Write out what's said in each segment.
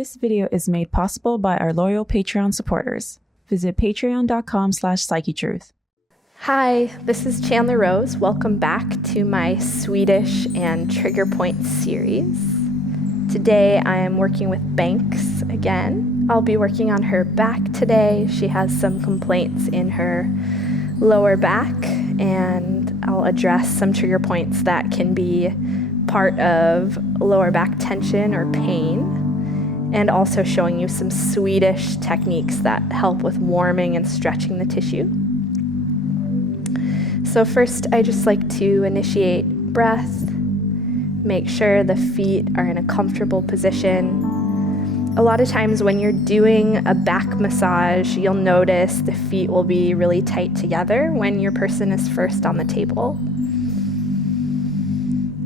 This video is made possible by our loyal Patreon supporters. Visit patreon.com/PsycheTruth. Hi, this is Chandler Rose. Welcome back to my Swedish and trigger point series. Today I am working with Banks again. I'll be working on her back today. She has some complaints in her lower back, and I'll address some trigger points that can be part of lower back tension or pain, and also showing you some Swedish techniques that help with warming and stretching the tissue. So first, I just like to initiate breath, make sure the feet are in a comfortable position. A lot of times when you're doing a back massage, you'll notice the feet will be really tight together when your person is first on the table.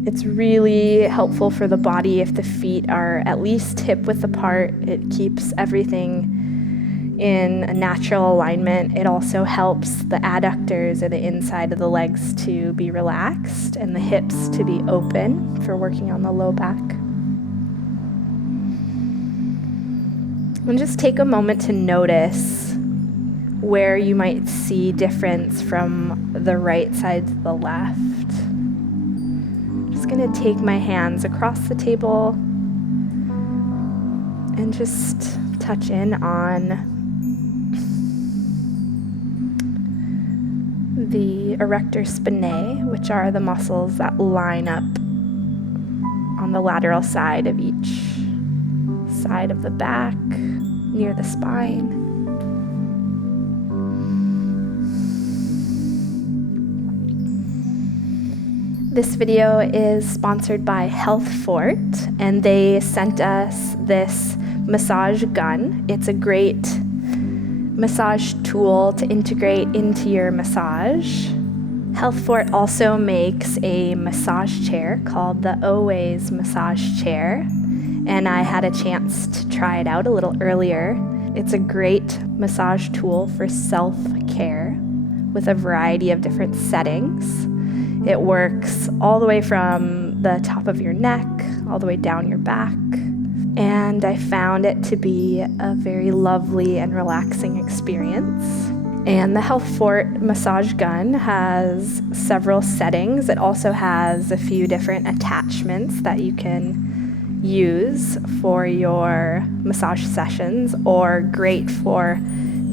It's really helpful for the body if the feet are at least hip-width apart. It keeps everything in a natural alignment. It also helps the adductors or the inside of the legs to be relaxed and the hips to be open for working on the low back. And just take a moment to notice where you might see difference from the right side to the left. I'm going to take my hands across the table and just touch in on the erector spinae, which are the muscles that line up on the lateral side of each side of the back, near the spine. This video is sponsored by Health Fort, and they sent us this massage gun. It's a great massage tool to integrate into your massage. Health Fort also makes a massage chair called the Oways Massage chair, and I had a chance to try it out a little earlier. It's a great massage tool for self-care with a variety of different settings. It works all the way from the top of your neck, all the way down your back. And I found it to be a very lovely and relaxing experience. And the Health Fort massage gun has several settings. It also has a few different attachments that you can use for your massage sessions, or great for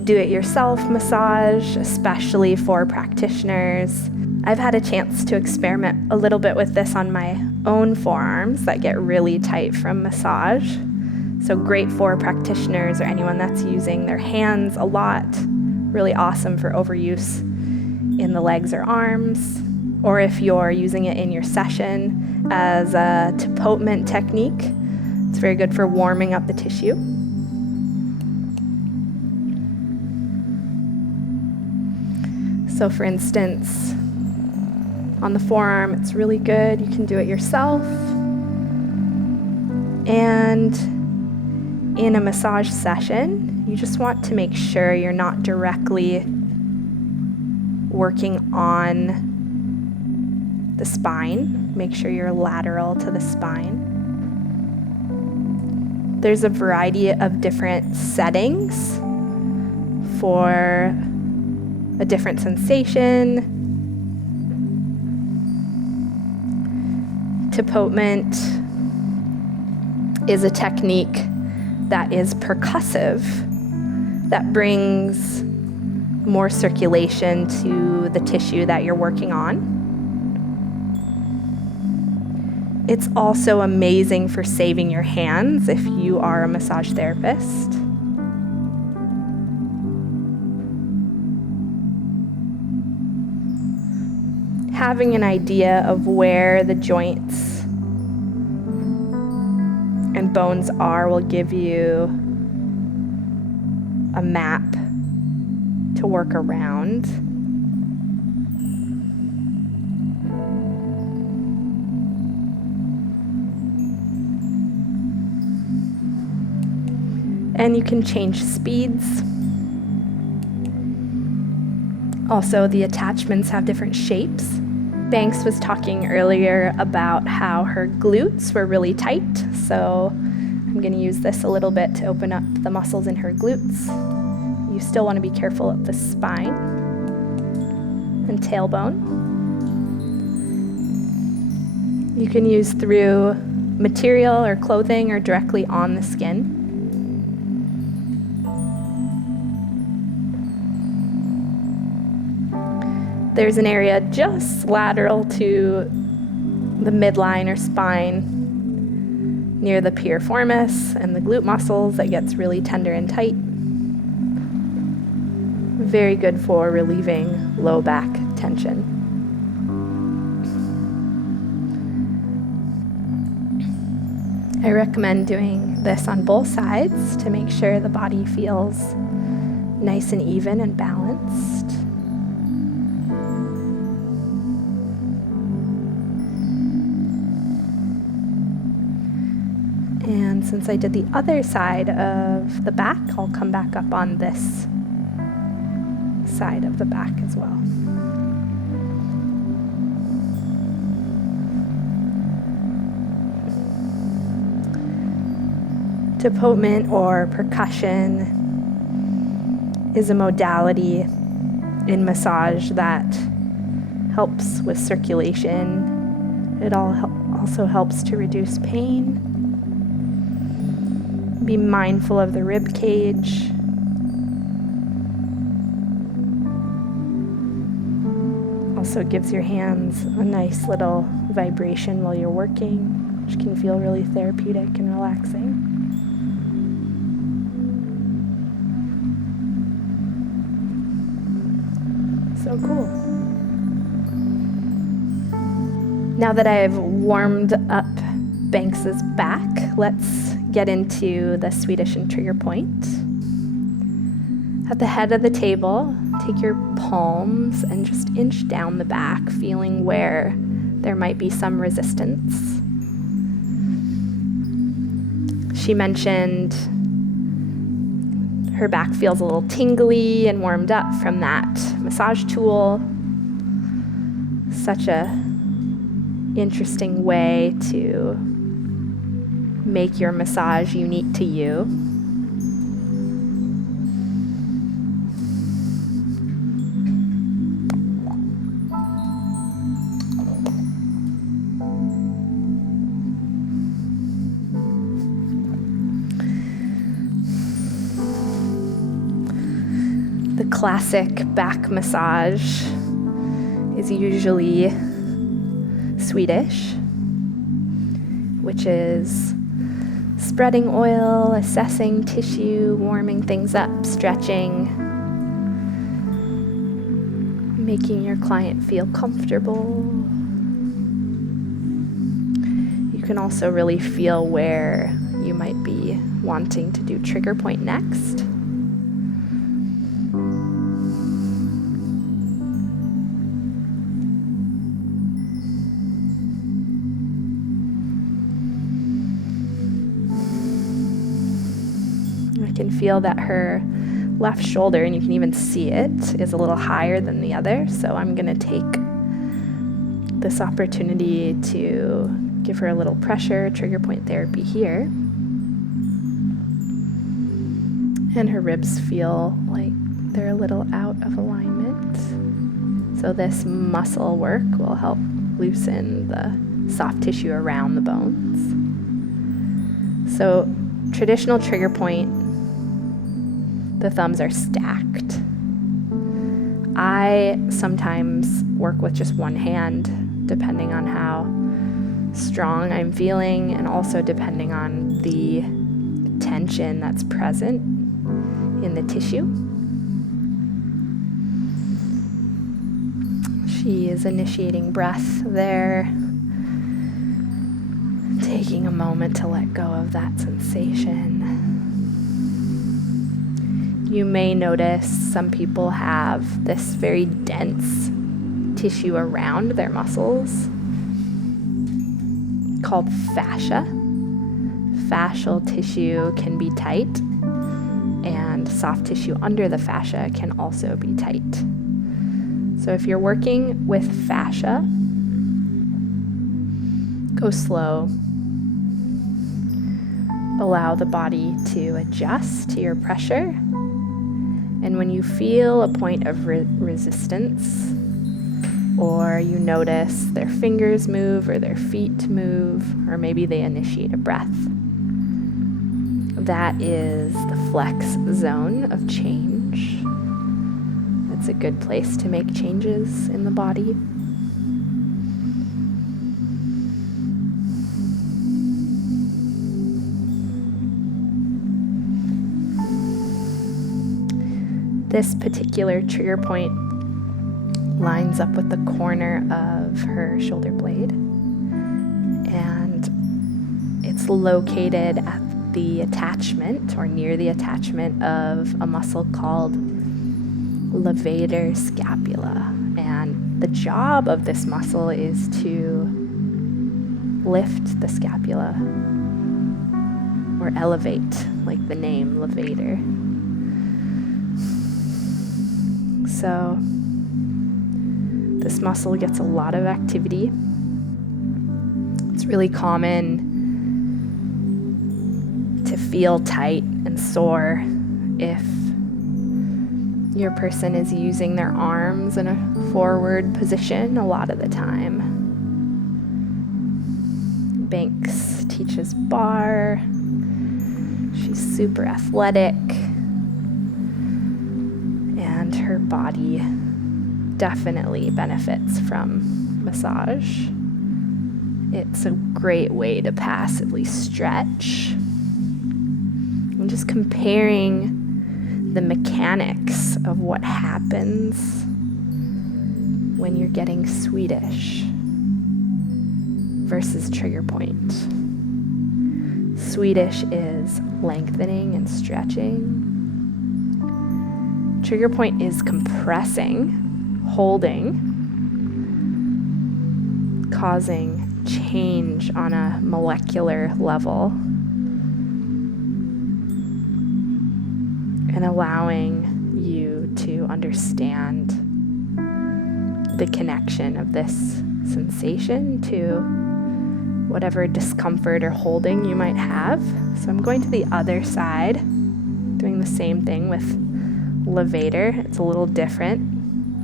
do-it-yourself massage, especially for practitioners. I've had a chance to experiment a little bit with this on my own forearms that get really tight from massage. So great for practitioners or anyone that's using their hands a lot. Really awesome for overuse in the legs or arms. Or if you're using it in your session as a tapotement technique, it's very good for warming up the tissue. So for instance, on the forearm, it's really good. You can do it yourself. And in a massage session, you just want to make sure you're not directly working on the spine. Make sure you're lateral to the spine. There's a variety of different settings for a different sensation. Tapotement is a technique that is percussive, that brings more circulation to the tissue that you're working on. It's also amazing for saving your hands if you are a massage therapist. Having an idea of where the joints and bones are will give you a map to work around. And you can change speeds. Also, the attachments have different shapes. Banks was talking earlier about how her glutes were really tight, so I'm going to use this a little bit to open up the muscles in her glutes. You still want to be careful of the spine and tailbone. You can use through material or clothing or directly on the skin. There's an area just lateral to the midline or spine near the piriformis and the glute muscles that gets really tender and tight. Very good for relieving low back tension. I recommend doing this on both sides to make sure the body feels nice and even and balanced. And since I did the other side of the back, I'll come back up on this side of the back as well. Deportment or percussion is a modality in massage that helps with circulation. It also helps to reduce pain. Be mindful of the rib cage. Also gives your hands a nice little vibration while you're working, which can feel really therapeutic and relaxing. So cool. Now that I've warmed up Banks's back, let's get into the Swedish and trigger point. At the head of the table, take your palms and just inch down the back, feeling where there might be some resistance. She mentioned her back feels a little tingly and warmed up from that massage tool. Such a interesting way to make your massage unique to you. The classic back massage is usually Swedish, which is spreading oil, assessing tissue, warming things up, stretching, making your client feel comfortable. You can also really feel where you might be wanting to do trigger point next. I can feel that her left shoulder, and you can even see it, is a little higher than the other. So I'm going to take this opportunity to give her a little pressure, trigger point therapy here. And her ribs feel like they're a little out of alignment. So this muscle work will help loosen the soft tissue around the bones. So traditional trigger point, the thumbs are stacked. I sometimes work with just one hand, depending on how strong I'm feeling, and also depending on the tension that's present in the tissue. She is initiating breath there, taking a moment to let go of that sensation. You may notice some people have this very dense tissue around their muscles called fascia. Fascial tissue can be tight, and soft tissue under the fascia can also be tight. So if you're working with fascia, go slow. Allow the body to adjust to your pressure. And when you feel a point of resistance, or you notice their fingers move or their feet move, or maybe they initiate a breath, that is the flex zone of change. It's a good place to make changes in the body. This particular trigger point lines up with the corner of her shoulder blade, and it's located at the attachment or near the attachment of a muscle called levator scapula. And the job of this muscle is to lift the scapula or elevate, like the name levator. So this muscle gets a lot of activity. It's really common to feel tight and sore if your person is using their arms in a forward position a lot of the time. Banks teaches barre. She's super athletic. And her body definitely benefits from massage. It's a great way to passively stretch. I'm just comparing the mechanics of what happens when you're getting Swedish versus trigger point. Swedish is lengthening and stretching. Trigger point is compressing, holding, causing change on a molecular level, and allowing you to understand the connection of this sensation to whatever discomfort or holding you might have. So I'm going to the other side, doing the same thing with levator. It's a little different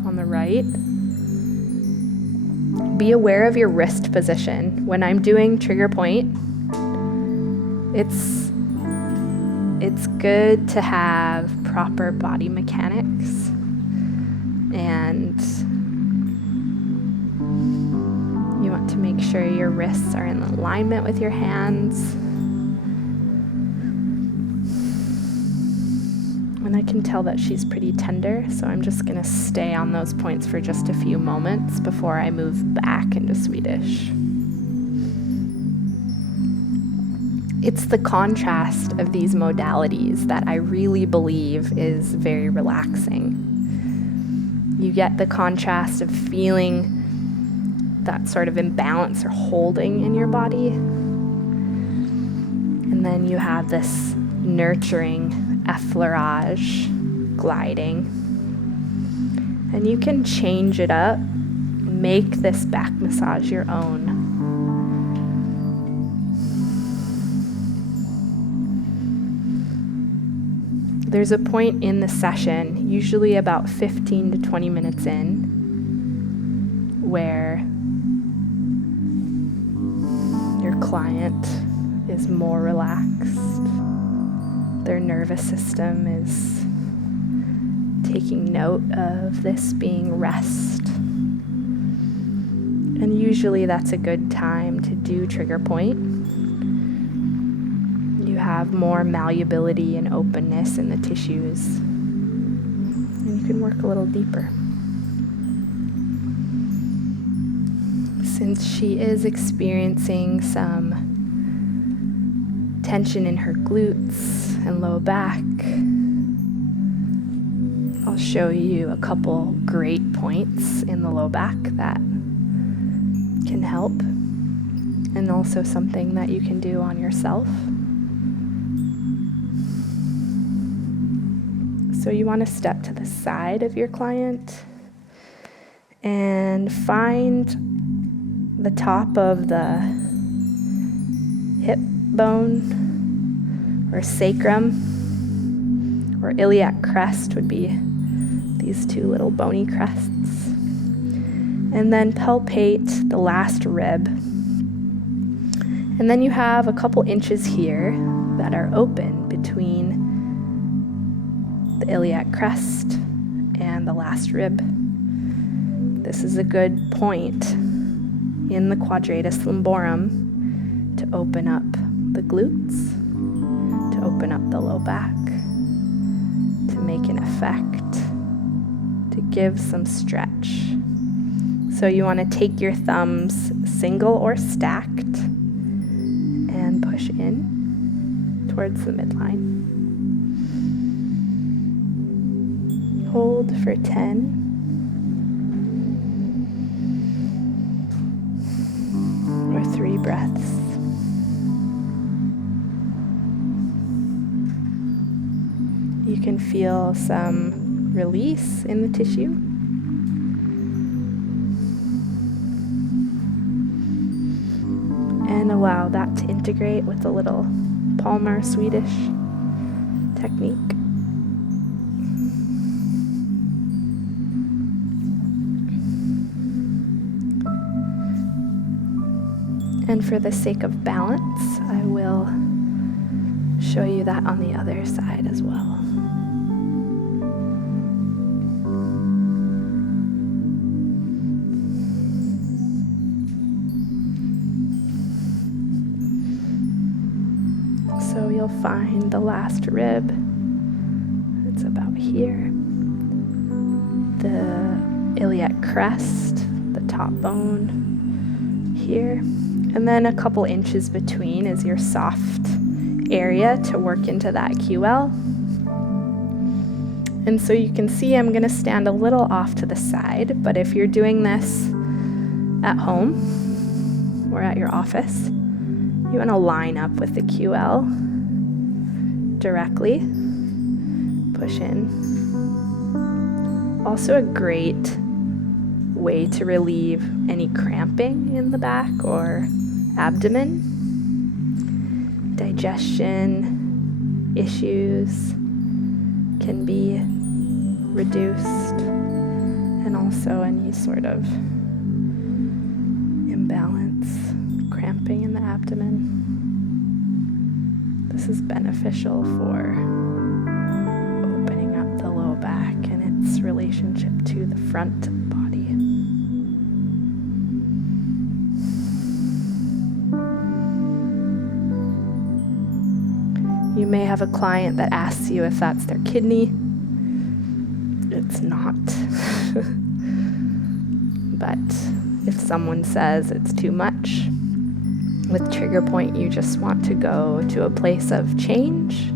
on the right. Be aware of your wrist position. When I'm doing trigger point, it's good to have proper body mechanics, and you want to make sure your wrists are in alignment with your hands. And I can tell that she's pretty tender, so I'm just going to stay on those points for just a few moments before I move back into Swedish. It's the contrast of these modalities that I really believe is very relaxing. You get the contrast of feeling that sort of imbalance or holding in your body. And then you have this nurturing effleurage, gliding. And you can change it up, make this back massage your own. There's a point in the session, usually about 15 to 20 minutes in, where your client is more relaxed. Their nervous system is taking note of this being rest. And usually that's a good time to do trigger point. You have more malleability and openness in the tissues, and you can work a little deeper. Since she is experiencing some tension in her glutes and low back, I'll show you a couple great points in the low back that can help, and also something that you can do on yourself. So you want to step to the side of your client and find the top of the hip bone or sacrum, or iliac crest would be these two little bony crests. And then palpate the last rib. And then you have a couple inches here that are open between the iliac crest and the last rib. This is a good point in the quadratus lumborum to open up the glutes, to open up the low back, to make an effect, to give some stretch. So you want to take your thumbs single or stacked and push in towards the midline. Hold for 10. Or 3 breaths. You can feel some release in the tissue. And allow that to integrate with a little Palmer Swedish technique. And for the sake of balance, I will show you that on the other side as well. So you'll find the last rib. It's about here. The iliac crest, the top bone here. And then a couple inches between is your soft area to work into that QL. And so you can see I'm going to stand a little off to the side, but if you're doing this at home or at your office, you want to line up with the QL directly. Push in. Also a great way to relieve any cramping in the back or abdomen, digestion issues can be reduced, and also any sort of imbalance, cramping in the abdomen. This is beneficial for opening up the low back and its relationship to the front body. You may have a client that asks you if that's their kidney. It's not. But if someone says it's too much, with trigger point, you just want to go to a place of change.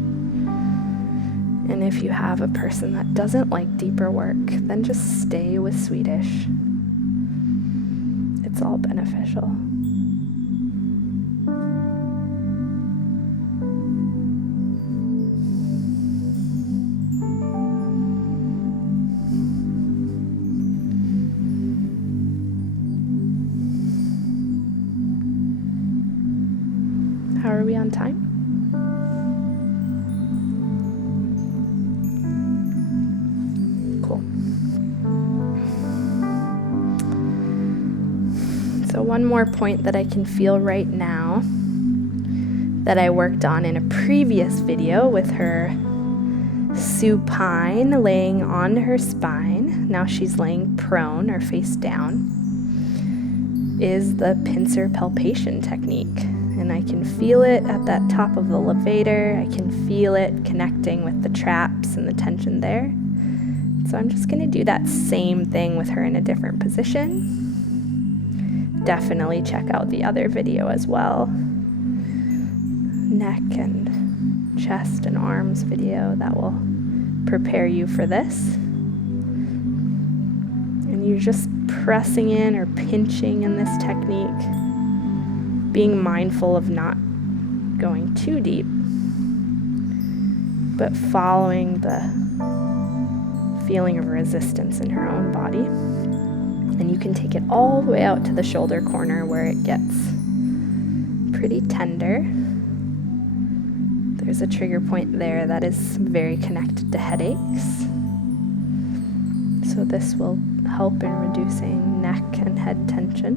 And if you have a person that doesn't like deeper work, then just stay with Swedish. It's all beneficial. How are we on time? Cool. So one more point that I can feel right now that I worked on in a previous video with her supine, laying on her spine. Now she's laying prone or face down, is the pincer palpation technique. And I can feel it at that top of the levator. I can feel it connecting with the traps and the tension there. So I'm just going to do that same thing with her in a different position. Definitely check out the other video as well. Neck and chest and arms video that will prepare you for this. And you're just pressing in or pinching in this technique, being mindful of not going too deep, but following the feeling of resistance in her own body. And you can take it all the way out to the shoulder corner where it gets pretty tender. There's a trigger point there that is very connected to headaches. So this will help in reducing neck and head tension.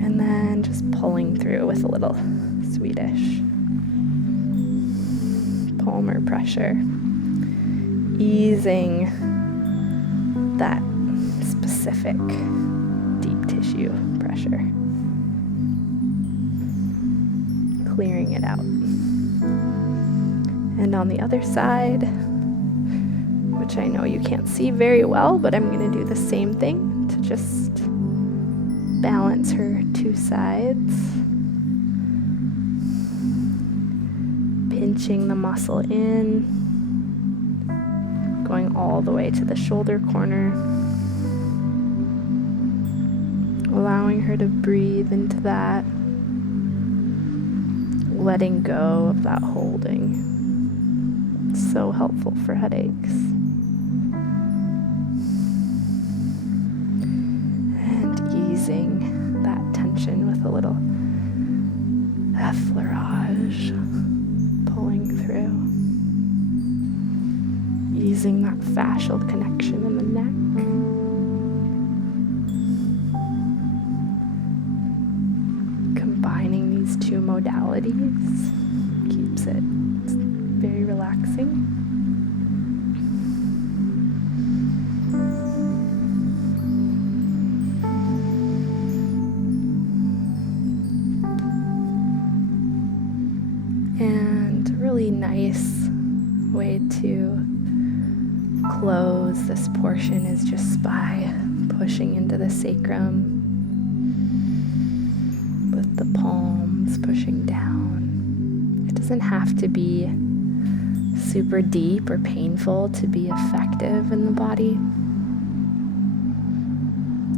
And then just pulling through with a little Swedish palmar pressure, easing that specific deep tissue pressure, clearing it out. And on the other side, which I know you can't see very well, but I'm going to do the same thing to just balance her two sides. Pinching the muscle in, going all the way to the shoulder corner, allowing her to breathe into that, letting go of that holding. It's so helpful for headaches. And easing that tension with a little effleurage, pulling through, easing that fascial connection in the neck. Combining these two modalities keeps it very relaxing. And a really nice way to close this portion is just by pushing into the sacrum with the palms pushing down. It doesn't have to be super deep or painful to be effective in the body.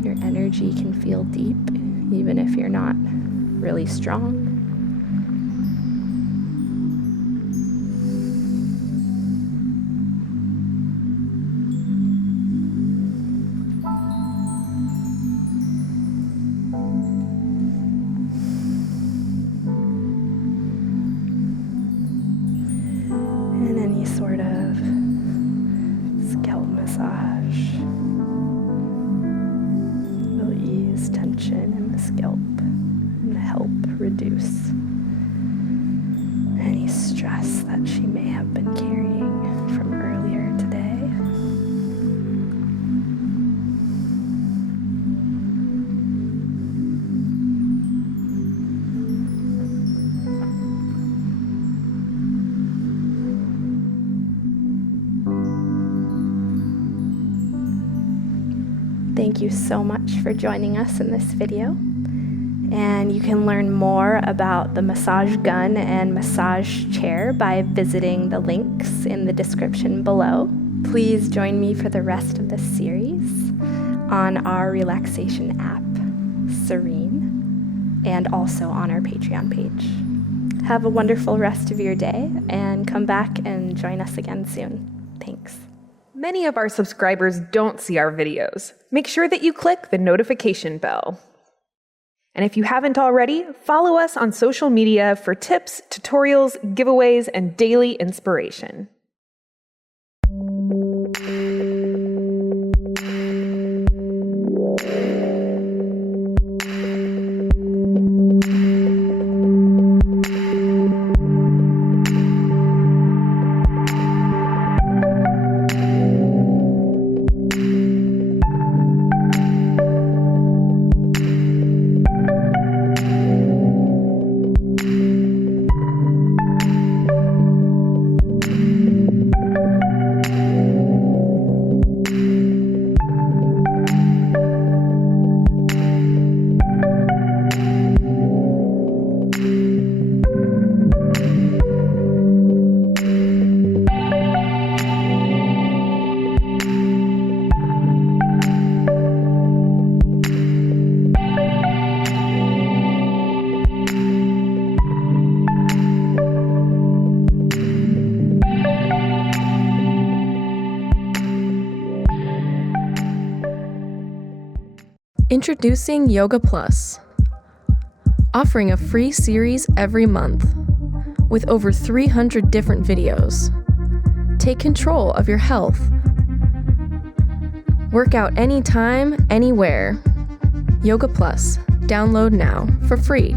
Your energy can feel deep even if you're not really strong. Sort of scalp massage will ease tension in the scalp and help reduce any stress that she may have been carrying from earlier today. Thank you so much for joining us in this video. And you can learn more about the massage gun and massage chair by visiting the links in the description below. Please join me for the rest of this series on our relaxation app, Serene, and also on our Patreon page. Have a wonderful rest of your day and come back and join us again soon. Thanks. Many of our subscribers don't see our videos. Make sure that you click the notification bell. And if you haven't already, follow us on social media for tips, tutorials, giveaways, and daily inspiration. Introducing Yoga Plus, offering a free series every month. with over 300 different videos. Take control of your health. Work out anytime, anywhere. Yoga Plus. Download now for free.